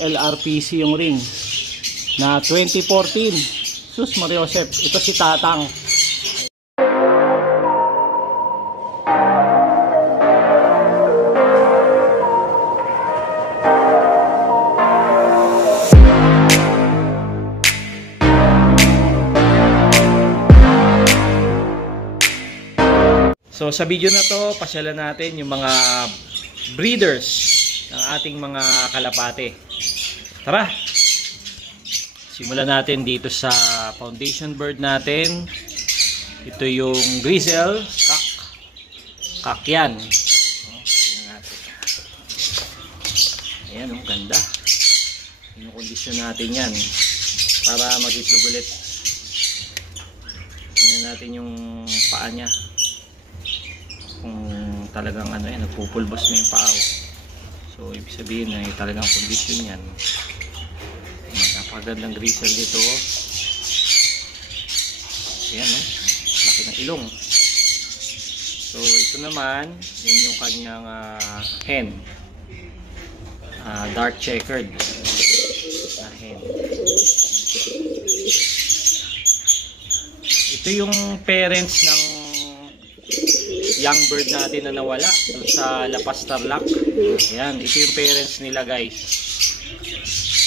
LRPC yung ring na 2014. Sus Mariosep, ito si Tatang. So sa video na to, pasyalan natin yung mga breeders ng ating mga kalapate. Tara! Simulan natin dito sa foundation bird natin. Ito yung grizzle, kak yan. Ayan, ang ganda. Yung kondisyon natin yan para mag-itlog ulit. Tingnan natin yung paa niya. Kung talagang ano yan, nagpupulbos na yung paa. So ibig sabihin ay talagang kondisyon yan. Napakagandang grizzle dito. Ayan, no? Laki ng ilong. So ito naman, yun yung kanyang hen. Dark checkered na hen. Ito yung parents ng young bird natin na nawala doon sa La Paz Tarlac. Ayan, ito yung parents nila, guys.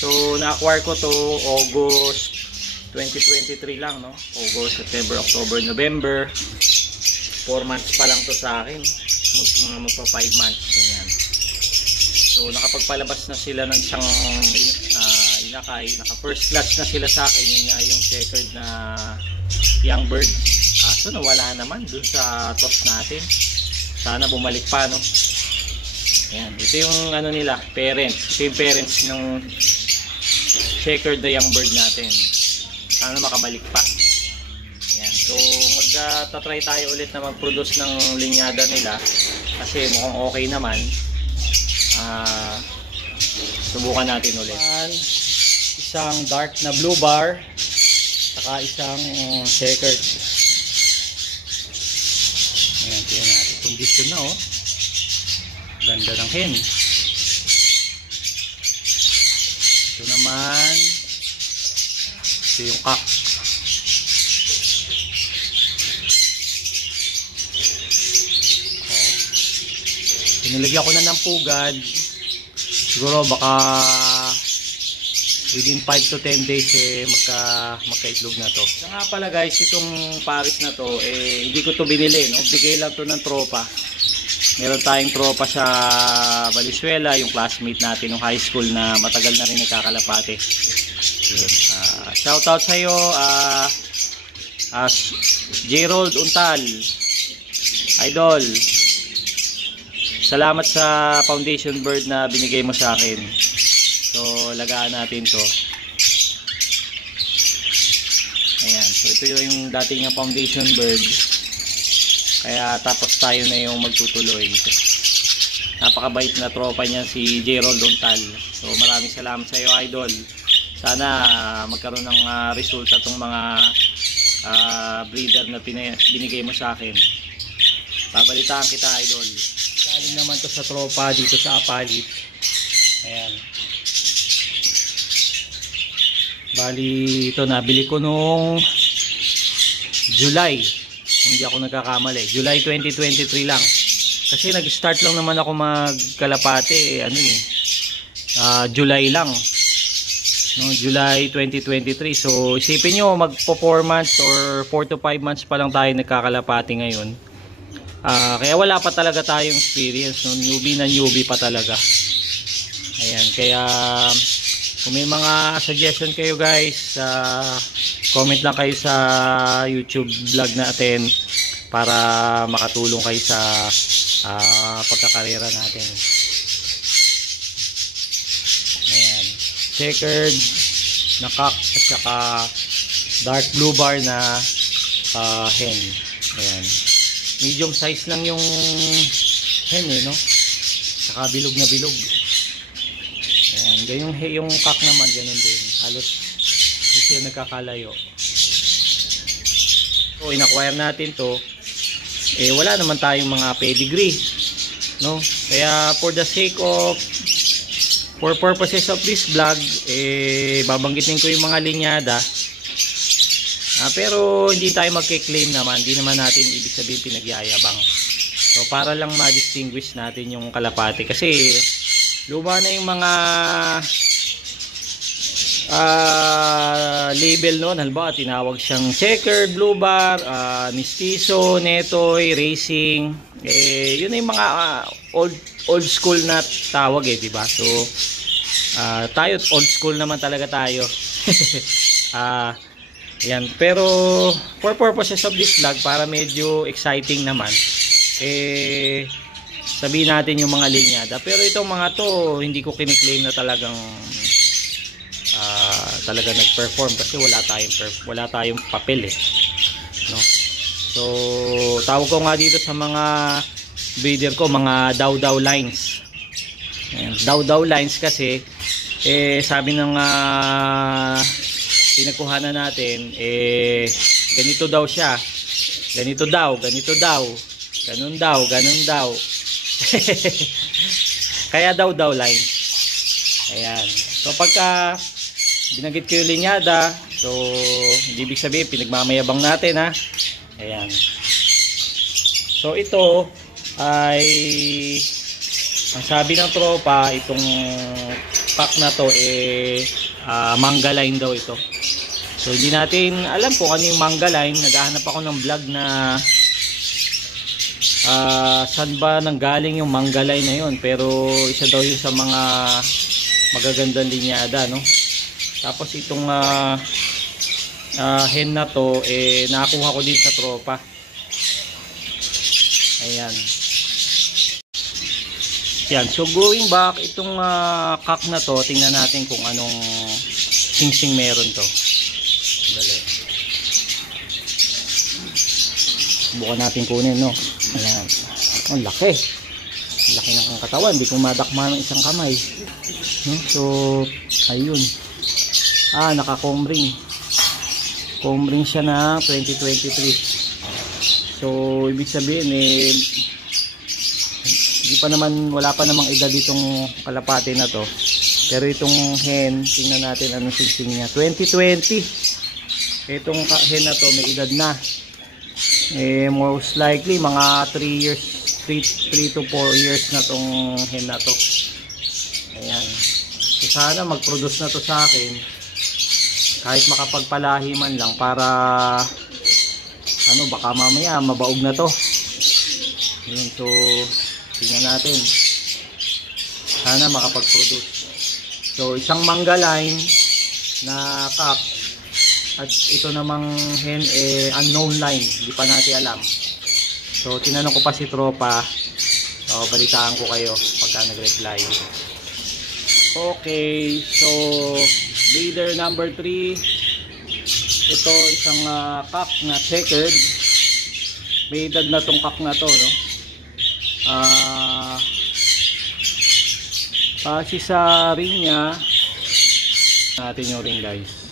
So na-acquire ko to August 2023 lang, no? August, September, October, November. 4 months pa lang to sa akin. Mga magpa 5 months. Ganyan. So nakapagpalabas na sila ng siyang inakay. Naka first class na sila sa akin. Yun nga yung checkered na young bird. Kaso nawala naman dun sa toss natin. Sana bumalik pa, no? Ayan, ito yung ano nila, parents. Ito yung parents ng checkered na young bird natin. Sana makabalik pa. Ayan, so magta-try tayo ulit na mag-produce ng linyada nila. Kasi mukhang okay naman. Subukan natin ulit. Isang dark na blue bar, saka isang checkered. Ayan, tingnan natin. Condition na, oh. Ganda ng hen. Ito naman. Ito yung kak. Oh. Pinilagyan ko na ng pugad. Siguro baka within 5 to 10 days magka-itlog na to. So nga pala, guys, itong Paris na to, hindi ko to binili, no? Bigay lang to ng tropa. Meron tayong tropa sa Valenzuela, yung classmate natin ng high school na matagal na rin nagkakalapate. Shoutout sa iyo, Gerald Untal. Idol. Salamat sa foundation bird na binigay mo sa akin. So lagaan natin to. Ayan, so ito yung dating foundation bird. Kaya tapos tayo na yung magtutuloy. Napakabait na tropa niya si Gerald Dontal. So maraming salamat sa iyo, idol. Sana magkaroon ng resulta tong mga breeder na binigay mo sa akin. Babalitaan kita, idol. Galing naman to sa tropa dito sa Apalit. Ayan. Bali ito nabili ko nung July, hindi ako nagkakamali, July 2023 lang. Kasi nag-start lang naman ako magkalapate July lang, no? July 2023. So isipin nyo, magpo 4 months or 4 to 5 months pa lang tayo nagkakalapate ngayon. Kaya wala pa talaga tayong experience, no? Newbie pa talaga. Ayan, kaya kung may mga suggestion kayo, guys, comment lang kayo sa YouTube vlog natin para makatulong kayo sa pagkakarera natin. Ayan, checkered na kak at saka dark blue bar na hen. Ayan, medium size lang yung hen, no? Saka bilog na bilog. Ayan, yung kak naman ganun din, halos hindi sila nagkakalayo. So in-acquire natin to, wala naman tayong mga pedigree, no? Kaya for the sake of For purposes of this vlog, babanggitin ko yung mga linyada. Pero hindi tayo magke-claim naman, hindi naman natin ibig sabihin pinagyayabang. So para lang ma-distinguish natin yung kalapati, kasi luma na yung mga label noon. Halimbawa tinawag siyang checkered, blue bar, mestizo, netoy, racing. Yun na yung mga old school na tawag di ba? So tayo old school naman talaga tayo. Yan, pero for purposes of this vlog, para medyo exciting naman, sabihin natin yung mga linyada. Pero itong mga to, hindi ko kiniklaim na talagang nag-perform, kasi wala tayong papel no? So tawag ko nga dito sa mga breeder ko, mga daw lines. Ayan, daw lines kasi sabi ng pinagkuhanan natin, ganito daw siya, ganito daw, ganun daw. Kaya daw line. Ayan, so pagka binanggit ko yung linyada, so hindi ibig sabihin pinagmamayabang natin, ha. Ayan, so ito ay ang sabi ng tropa, itong pack na to manga line daw ito. So hindi natin alam kung ano yung manga line. Naghahanap ako ng vlog na saan ba nanggaling yung manga line na yun, pero isa daw yun sa mga magagandang linyada, no? Tapos itong hen na to, nakakuha ko din sa tropa. Ayan. Yan, so going back, itong cock na to, tingnan natin kung anong singsing meron to. Dali. Bukan natin kunin, no? Ayan. Ang laki. Ang laki ng katawan. Hindi ko madakma ng isang kamay. So, ayun. Naka-comb ring. Comb ring siya na 2023. So, ibig sabihin, wala pa namang edad ditong kalapati na to. Pero itong hen, tingnan natin anong singsing niya. 2020. Itong hen na to may edad na. Most likely mga 3 to 4 years na tong hen na to. Ayan. So sana mag-produce na to sa akin, kahit makapagpalahi man lang, para baka mamaya mabaog na to. Ayan, so tingnan natin, sana makapag-produce. So isang manga line na cock, at ito namang hen unknown line, hindi pa natin alam. So tinanong ko pa si tropa, so balitaan ko kayo pagka nag-reply. Okay, so breeder number 3, ito isang cock na checkered. May edad na tong cock na to, no? Kasi sa ring niya, natin yung ring, guys.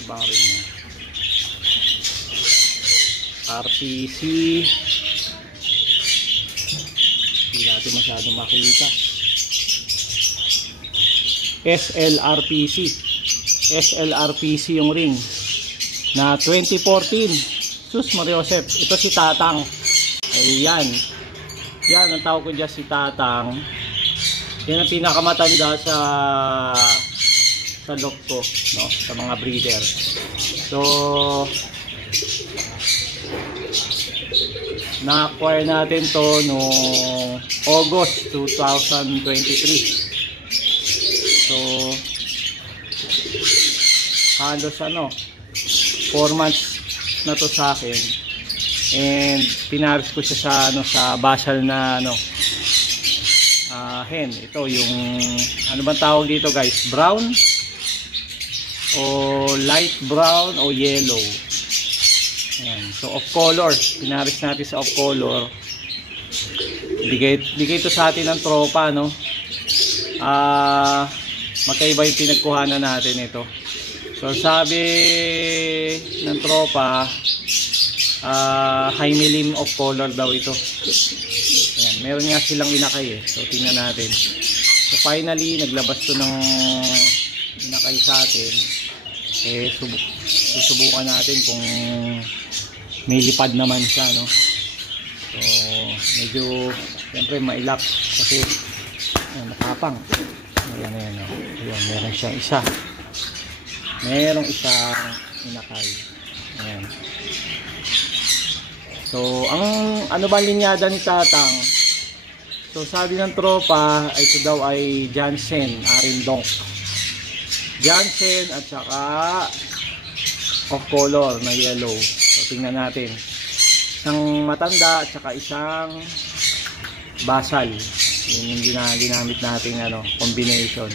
Ibang ring niya, RPC. Hindi natin masyado makikita. SLRPC yung ring na 2014. Sus Mariosep, ito si Tatang. Ayan, yan ang tawag ko dyan, si Tatang. Yan ang pinakamatanda sa loob ko, no? Sa mga breeder. So na-acquire natin to noong August 2023. So halos 4 months na to sa akin, and pinaris ko siya sa basal na hen. Ito yung bang tawag dito, guys, brown o light brown o yellow. Ayan. So off color, pinaris natin sa off color. Bigay ito sa atin ng tropa, no? Magkaiba yung pinagkuhanan natin ito. So sabi ng tropa, high milim of color daw ito. meron nga silang inakay eh. So tingnan natin. So finally naglabas to ng inakay sa atin. Eh susubukan natin kung may lipad naman siya, no. So medyo siyempre mailap kasi matapang. Ayan, no. Ayan, meron siyang isa. Merong isang inakay. Ayan. So ang ano ba linyada ni Tatang? So sabi ng tropa, ito daw ay Jansen, Arindong. Jansen at saka off color na yellow. So tingnan natin. Isang matanda at saka isang basal. Yun yung ginamit natin ano, combination.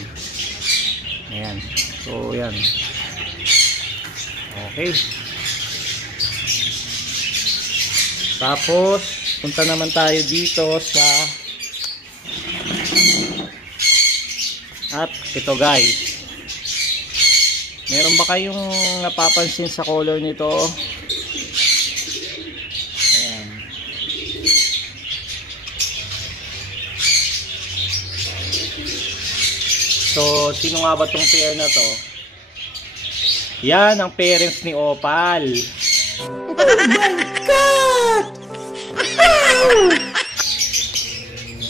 Ayan. So yan. Okay. Tapos punta naman tayo dito sa at ito guys, meron ba kayong napapansin sa color nito? Ayan. So sino nga ba tong pair na to? Yan ang parents ni Opal. Oh my God!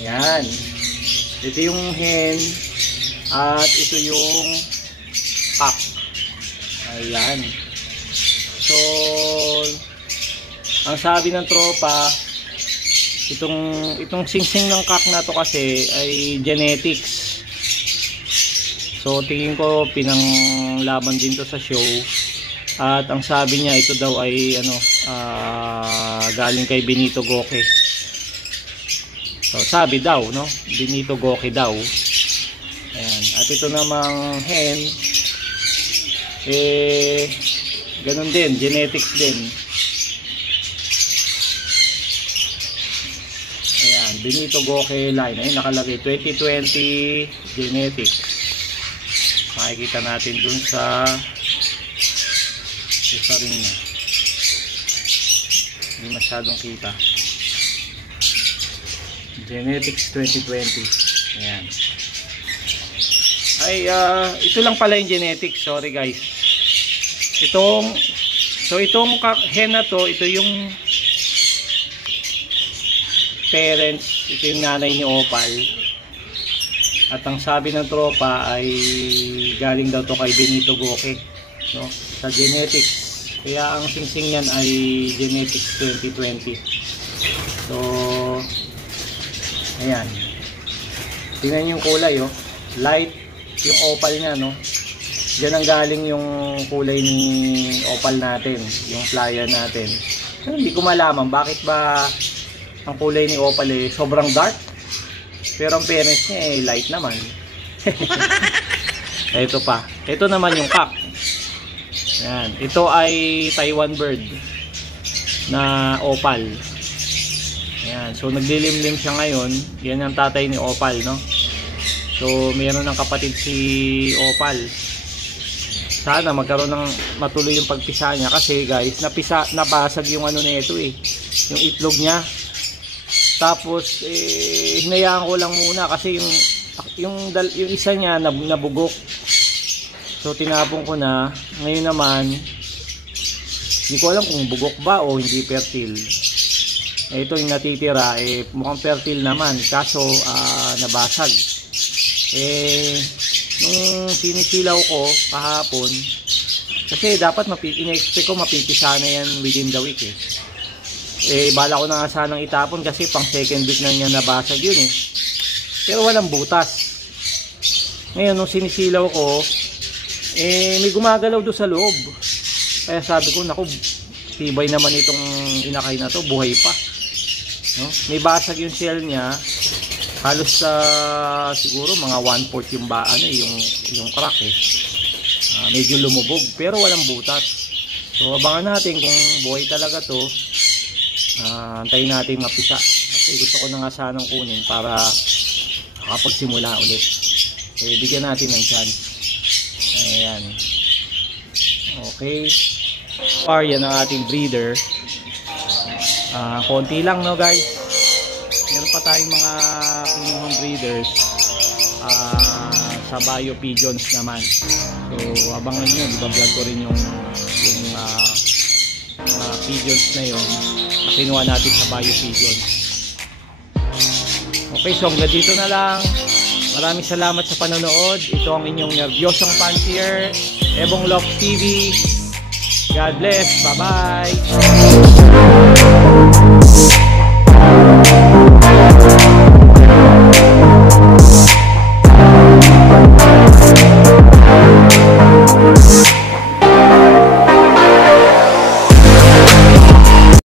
Yan. Ito yung hen at ito yung cock. Ayan. So ang sabi ng tropa, itong singsing ng cock na to kasi ay genetics. So tingin ko pinanglaban din to sa show. At ang sabi niya ito daw ay ano, galing kay Benito Goque. So sabi daw, no, Benito Goque daw. Ayan. At ito namang hen eh ganun din, genetics din. Ayan, Benito Goque line. Ayun nakalagay 2020 genetics. Makikita natin dun sa isa rin niya. Hindi masyadong kita. Genetics 2020. Ayan. Ay, ito lang pala yung genetics. Sorry guys. Itong hen na to, ito yung parents, ito yung nanay ni Opal. At ang sabi ng tropa ay galing daw to kay Benito Goque, no? Sa genetics. Kaya ang singsing yan ay genetics 2020. So ayan. Tingnan yung kulay, oh. Light yung opal niya, no? Diyan ang galing yung kulay ni opal natin, yung flyer natin. So, hindi ko malaman bakit ba ang kulay ni opal eh sobrang dark. Pero ang parents niya eh light naman. Ito pa. Ito naman yung cock. Ayan. Ito ay Taiwan bird na opal. Ayan. So naglilimlim siya ngayon. Yan ang tatay ni Opal, no? So mayroon ng kapatid si Opal. Sana magkaroon ng matuloy yung pagpisa niya kasi guys, nabasag yung ano nito eh. Yung itlog niya. Tapos hinayaan ko lang muna kasi yung isa niya nabugok. So tinapon ko na. Ngayon naman hindi ko alam kung bugok ba o hindi fertile. Ito yung natitira mukhang fertile naman kaso nabasag. Nung sinisilaw ko kahapon kasi dapat in-expect ko mapipisa na yan within the week bala ko na nga sanang itapon kasi pang second week na niya nabasag yun pero walang butas. Ngayon nung sinisilaw ko may gumagalaw doon sa loob kaya sabi ko naku tibay naman itong inakay na to, buhay pa, no? May basag yung shell niya halos siguro mga 1/4 yung yung crack medyo lumubog pero walang butas. So abangan natin kung buhay talaga to. Antayin natin mapisa kasi gusto ko na nga sanang kunin para makapagsimula ulit. Bigyan natin ng chance. Ayan. Okay. Yan ang ating breeder. Konti lang, no guys. Meron pa pa tayong mga kinuhang breeders sa Bio Pigeons naman. So abangan nyo, vlog ko rin yung pigeons na yun na kinuha natin sa Bio Pigeons. Okay, so hanggang dito na lang. Maraming salamat sa panonood. Ito ang inyong nervyosong fancier, Ebong Love TV. God bless. Bye-bye.